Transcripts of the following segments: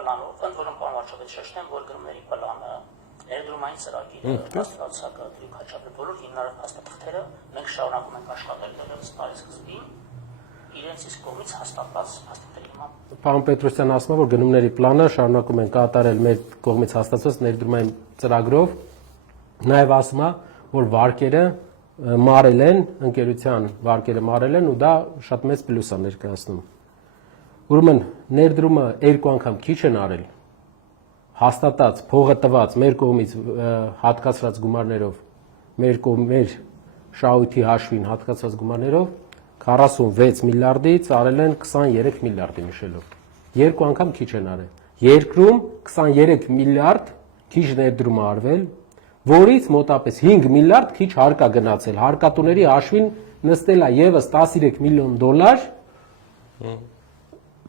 պլանով, ընդ որում պարոն վարչապետ շեշտեմ, որ գնումների պլանը, ներդրումային ծրագիրը, հաստատացակը, դրույքաչափը, բոլոր հիմնարար փաստաթղթերը մենք շարունակում ենք աշխատել դեռևս տարեսկզբին իրենց իսկ կողմից հաստատված փաստաթղթերի հիման։ Պարոն Պետրոսյանն ասում է, որ գնումների պլանը շարունակում են կատարել մեր կողմից հաստատված ներդրումային ծրագրով, նաև ասում է, որ վարկերը մարել են, ընկերության վարկերը մարել են ու դա շատ մեծ պլյուս է ներկայացնում։ Ուրեմն ներդրումը երկու անգամ քիչ են արել, հաստատած, փողը տված մեր կողմից հատկացված գումարներով, մեր շահույթի հաշվին հատկացված գումարներով 46 միլիարդից արել են 23 միլիարդի նշելով։ Երկու անգամ քիչ են արել։ Երկրում 23 միլիարդ քիչ ներդրում արվել, որից մոտապես 5 միլիարդ քիչ հարկ է գնացել։ Հարկատուների հաշվին նստել է եւս 13 միլիոն դոլար։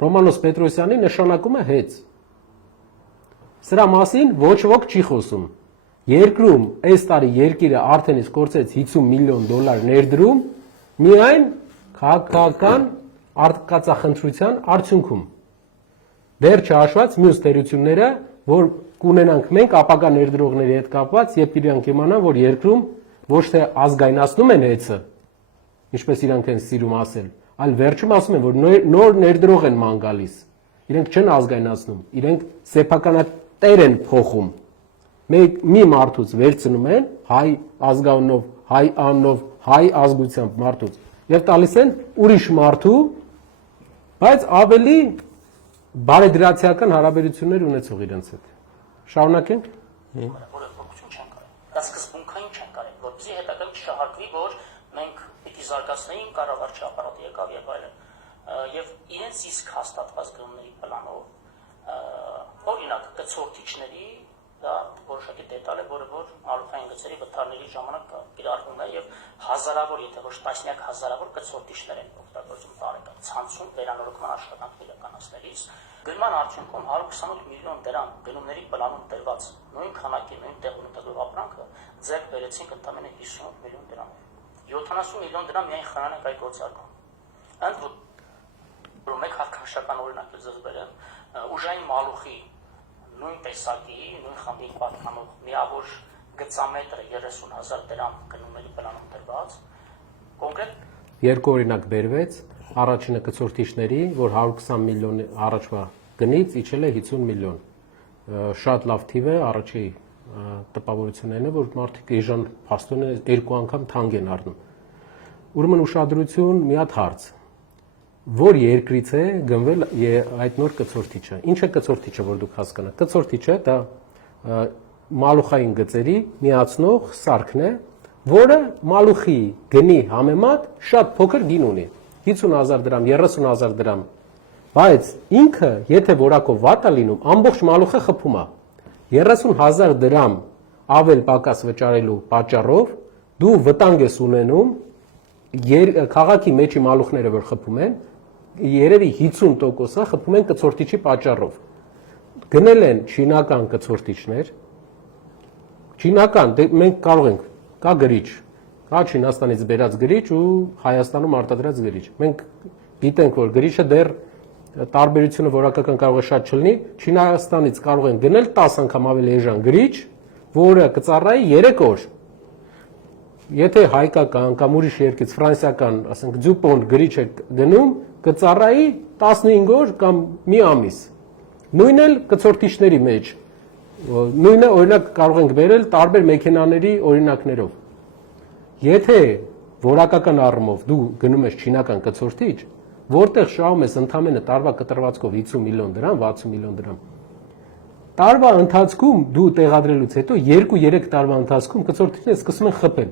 Ռոմանոս Պետրոսյանի նշանակում է հեծ։ Սրա մասին ոչ ոք չի խոսում։ Երկրում այս տարի երկիրը արդեն իսկ կորցրեց 50 միլիոն դոլար ներդրում միայն քաղաքական արկածախնդրության արդյունքում։ Դեռ չհաշված մյուս տերությունները, որ կունենանք մենք ապագա ներդրողների հետ կապված, երբ իրանք իմանան, որ երկրում ոչ թե ազգայնացնում են հեծը, ինչպես իրանք են սիրում ասել, այլ վերջում ասում են, որ նոր ներդրող են ման գալիս։ Իրենք չեն ազգայնացնում, իրենք սեփականատեր են փոխում։ Մի մարդուց վերցնում են հայ ազգանունով, հայ անունով, հայ ազգությամբ մարդուց եւ տալիս են ուրիշ մարդու, բայց ավելի բարեդրացիական հարաբերություններ ունեցող իրենց հետ։ Շարունակենք։ Որը փոքրություն չեն կարել։ Դա սկզբունքային չեն կարել, որպեսզի հետագայում չշահարկվի, որ մենք պիտի զարգացնեինք կառավարչի ապարատը եկավ եւ այլն։ Եվ իրենց իսկ հաստատված գնումների պլանով, օրինակ կցորդիչների դա որոշակի դետալ է, որը որ արուքային գծերի վթարների ժամանակ կիրառվում է եւ հազարավոր, եթե ոչ տասնյակ հազարավոր կցորդիչներ են օգտագործում տարեկան ցանցում վերանորոգման աշխատանքներ իրականացնելիս։ Գնման արդյունքում 128 միլիոն դրամ գնումների պլանում տրված նույն քանակի նույն տեղում ունեցող ապրանքը ձեռք բերեցինք ընդամենը 58 միլիոն դրամ։ 70 միլիոն դրամ միայն խնան ենք այդ գործարկում։ Ընդ որում մեկ հատկանշական օրինակ ձգվել են ուժային մալուխի նույն տեսակի, նույն խմբի պատկանող միավոր գծամետրը 30,000 դրամ գնումների պլանում տրված։ Կոնկրետ երկու օրինակ բերվեց, առաջինը կցորդիչների, որ 120 միլիոն առաջվա գնից իջել է 50 միլիոն։ Շատ լավ թիվ է, առաջի տպավորությունն է, որ մարդիկ էժան փաստորեն երկու անգամ թանկ են առնում։ Ուրեմն ուշադրություն, մի հատ հարց։ Որ երկրից է գնվել այդ նոր կցորդիչը։ Ինչ է կցորդիչը, որ դուք հասկանաք։ Կցորդիչը դա մալուխային գծերի միացնող սարքն է, որը մալուխի գնի համեմատ շատ փոքր գին ունի։ 50,000 դրամ, 30,000 դրամ։ Բայց ինքը, եթե որակով վատ է լինում, ամբողջ մալուխը խփում է։ 30,000 դրամ ավել պակաս վճարելու պատճառով դու վտանգ ես ունենում քաղաքի մեջի մալուխները, որ խփում են, երևի 50%-ը խփում են կցորդիչի պատճառով։ Գնել են չինական կցորդիչներ, չինական, մենք կարող ենք, կա գրիչ, կա Չինաստանից բերած գրիչ ու Հայաստանում արտադրած գրիչ։ Մենք գիտենք, որ գրիչը դեռ տարբերությունը որակական կարող է շատ չլինի, Չինաստանից կարող են գնել 10 անգամ ավելի էժան գրիչ, որը կծառայի 3 օր։ Եթե հայկական կամ ուրիշ երկրից ֆրանսիական, ասենք դյուպոն գրիչ է գնում, կծառայի 15 օր կամ մի ամիս։ Նույնն էլ կցորդիչների մեջ։ Նույնը օրինակ կարող ենք բերել տարբեր մեքենաների օրինակներով։ Եթե որակական առումով դու գնում ես չինական կցորդիչ, որտեղ շահում ես ընդամենը տարվա կտրվածքով 50 միլիոն դրամ, 60 միլիոն դրամ, տարվա ընթացքում դու տեղադրելուց հետո 2-3 տարվա ընթացքում կցորդիչները սկսում են խփել։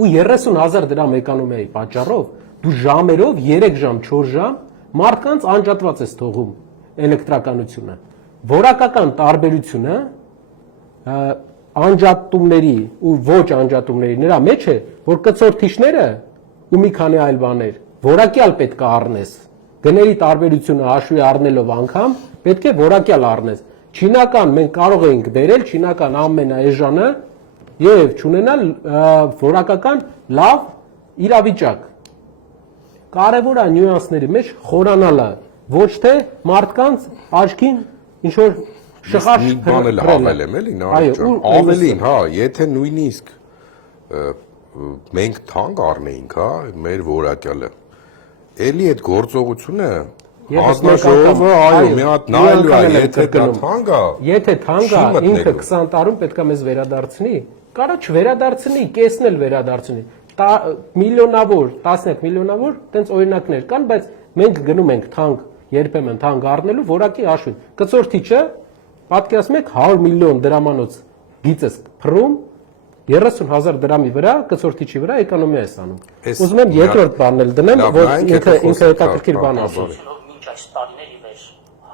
Ու 30,000 դրամ էկոնոմիայի պատճառով դու ժամերով 3 ժամ, 4 ժամ մարդկանց անջատված ես թողում էլեկտրականությունը։ Որակական տարբերությունը անջատումների ու ոչ անջատումների նրա մեջ է, որ կցորդիչները ու մի քանի այլ բաներ որակյալ պետք է առնես։ Գների տարբերությունը հաշվի առնելով անգամ պետք է որակյալ առնես։ Չինական մենք կարող ենք բերել չինական ամենաէժանը եւ չունենալ որակական լավ իրավիճակ։ Կարևոր է նյուանսների մեջ խորանալը, ոչ թե մարդկանց աչքին ինչ որ շղար մի բան էլ հավելեմ էլի Նարեկ ջան, ավելին, հա, եթե նույնիսկ մենք թանկ առնեինք, հա, մեր որակյալը, էլի այդ գործողությունը հանձնաժողովը, այո, մի հատ նայելու է, եթե դա թանկ է, եթե թանկ է, ինքը 20 տարում պետք է մեզ վերադարձնի, կարա չվերադարձնի, կեսն էլ վերադարձնի, միլիոնավոր, տասնյակ միլիոնավոր, տենց օրինակներ կան, բայց մենք գնում ենք թանկ, երբեմն թանկ առնելու որակի հաշվին։ Կցորդիչը պատկերացնում եք 100 միլիոն դրամանոց գիծես փռում 30,000 դրամի վրա կցորդիչի վրա էկոնոմիա է ստանում։ Ուզում եմ երկրորդ բանն էլ դնեմ, որ ինքը հետաքրքիր բան ասի։ Մինչ այս տարիների վեր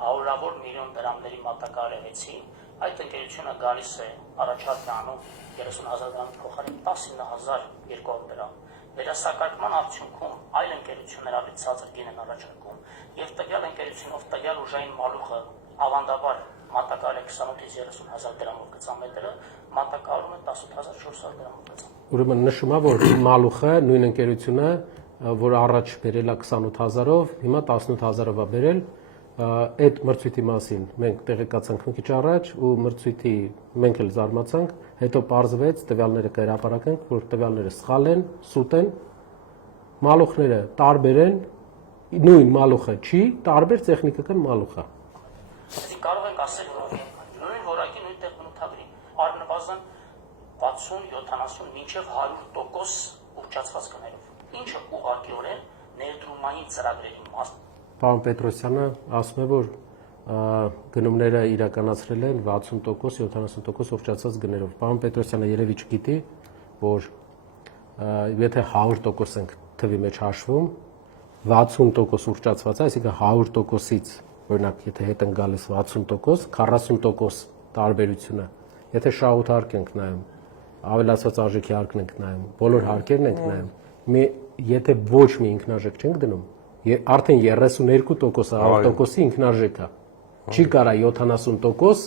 հարյուրավոր միլիոն դրամների մատակարարեցին, այդ ընկերությունը գալիս է առաջարկ անում 30,000 դրամի փոխարեն 19,200 դրամ։ Վերասակարկման արդյունքում այլ ընկերություններ ավելի ցածր գին են առաջարկում, եւ տվյալ ընկերությունով տվյալ ուժային մալուխը ավանդաբար մատակարարել 28-ից 30,000 դրամով գծամետրը, մատակարարում է 18,400 դրամով գծամետր։ Ուրեմն նշում է, որ մալուխը նույն ընկերությունը, որ առաջ բերել է 28,000-ով, հիմա 18,000-ով է բերել, այդ մրցույթի մասին մենք տեղեկացանք մի քիչ առաջ ու մրցույթի մենք էլ զարմացանք, հետո պարզվեց տվյալները կհրապարակենք, որ տվյալները սխալ են, սուտ են, մալուխները տարբեր են, նույն մալուխը չի, տարբեր տեխնիկական մալուխ է։ Այսինքն կարող ենք ասել, որ նույն որակի նույն տեղ բնութագրի առնվազն 60-70 մինչև 100% ուռճացված գներով, ինչը ուղղակիորեն ներդրումային ծրագրերի մաս։ Պարոն Պետրոսյանը ասում է, որ գնումները իրականացրել են 60%, 70% ուռճացված գներով։ Պարոն Պետրոսյանը երևի չգիտի, որ եթե 100% ենք թվի մեջ հաշվում, 60% ուռճացված է, այսինքն 100%-ից, օրինակ, եթե հետ են գալիս 60%, 40% տարբերությունը, եթե շահութարկ ենք նայում, ավելացված արժեքի հարկն ենք նայում, բոլոր հարկերն ենք նայում, եթե ոչ մի ինքնարժեք չենք դնում, արդեն 32%-ը 100%-ի ինքնարժեք է, չի կարա 70%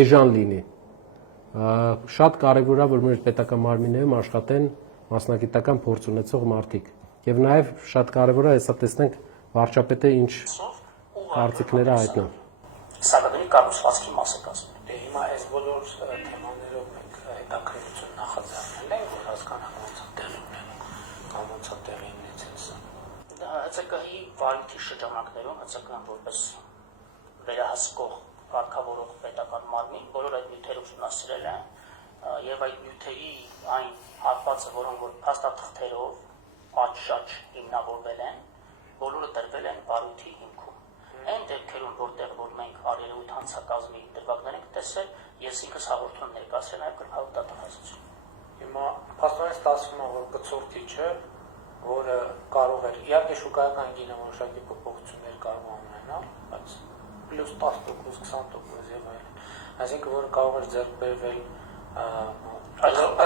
էժան լինի։ Շատ կարևոր է, որ մեր պետական մարմիններում աշխատեն մասնագիտական փորձ ունեցող մարդիկ։ Եվ նաև շատ կարևոր է, հեսա տեսնենք վարչապետը ինչ կարծիքներ է հայտնում։ Սակրագնի կառուցվածքի մասը կազմում։ Դե հիմա այս բոլոր թեմաներով մենք հետաքրքրություն նախաձեռնել ենք, որ հասկանանք ոնց է տեղի ունենում, կամ ոնց է տեղի ունեցել սա։ ՀՑԿ-ի վարույթի շրջանակներում ՀՑԿ-ն որպես վերահսկող կարգավորող պետական մարմին բոլոր այդ նյութերը ուսումնասիրել են եւ այդ նյութերի այն հատվածը, որոնք որ փաստաթղթերով պատշաճ հիմնավորվել են, բոլորը տրվել են վարույթի հիմքում։ Այն դեպքերում, որտեղ որ մենք արելույթ հանցակազմի դրվագներ ենք տեսել, ես ինքս հաղորդում ներկայացրել նաև գրքավոր դատախազություն։ Հիմա փաստորեն ստացվում է, որ կցորդիչը, որը կարող էր, իհարկե շուկայական գինը որոշակի փոփոխություններ կարող է ունենալ, բայց պլյուս 10%, 20% եւ այլն։ Այսինքն, որ կարող էր ձեռք բերվել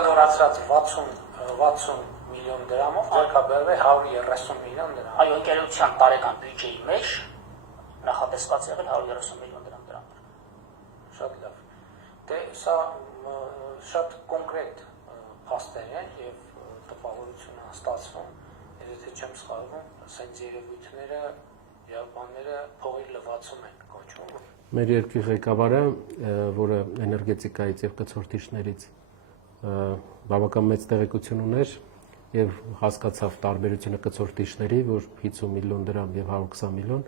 նորացած 60 միլիոն դրամով, ձեռք է բերվել 130 միլիոն դրամ։ Այո, ընկերության տարեկան բյուջեի մեջ նախատեսված եղել 130 միլիոն դրամ։ Շատ լավ։ Դե սա շատ կոնկրետ փաստեր են եւ տպավորություն է ստացվում, եթե չեմ սխալվում, ասենց երևույթները եւ բաները փողի լվացում են կոչվում։ Մեր երկրի ղեկավարը, որը էներգետիկայից եւ կցորդիչներից բավական մեծ տեղեկություն ուներ եւ հասկացավ տարբերությունը կցորդիչների, որ 50 միլիոն դրամ եւ 120 միլիոն,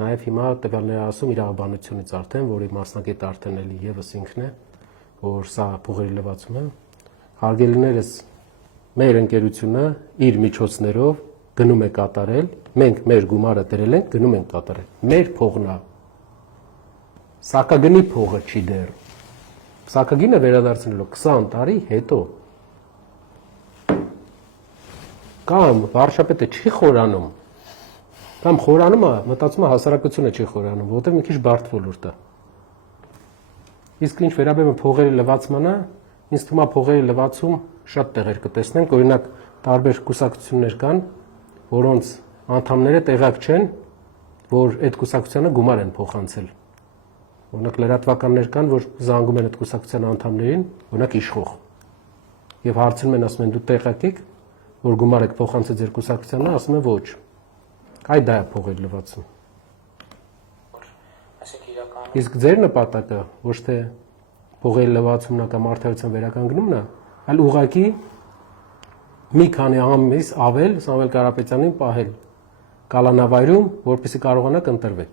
նաեւ հիմա տվյալները ասում իրավաբանությունից արդեն, որի մասնակետ արդեն էլի եւս ինքն է, որ սա փողերի լվացում է։ Հարգելիներս, մեր ընկերությունը իր միջոցներով գնում է կատարել, մենք մեր գումարը դրել ենք, գնում ենք կատարել։ Մեր փողն է։ Սակագնի փողը չի դեռ։ Սակագինը վերադարձնելու 20 տարի հետո։ Կամ վարչապետը չի խորանում, կամ խորանում է, մտածում է հասարակությունը չի խորանում, որտեղ մի քիչ բարդ ոլորտ է։ Իսկ ինչ վերաբերում է փողերի լվացմանը, ինձ թվում է փողերի լվացում շատ տեղեր կտեսնենք, օրինակ տարբեր կուսակցություններ կան, որոնց անդամները տեղյակ չեն, որ այդ կուսակցությանը գումար են փոխանցել։ Օրինակ լրատվականներ կան, որ զանգում են այդ կուսակցության անդամներին, օրինակ իշխող։ Եվ հարցնում են, ասում են դու տեղյակ եք, որ գումար եք փոխանցել ձեր կուսակցությանը, ասում են ոչ։ Այդ դա է փողերի լվացում։ Այսինքն իրական Իսկ ձեր նպատակը ոչ թե փողերի լվացումն կամ արդարության վերականգնումն է, այլ ուղղակի մի քանի ամիս ավել Սամվել Կարապետյանին պահել կալանավայրում, որպեսզի կարողանաք ընտրվեք։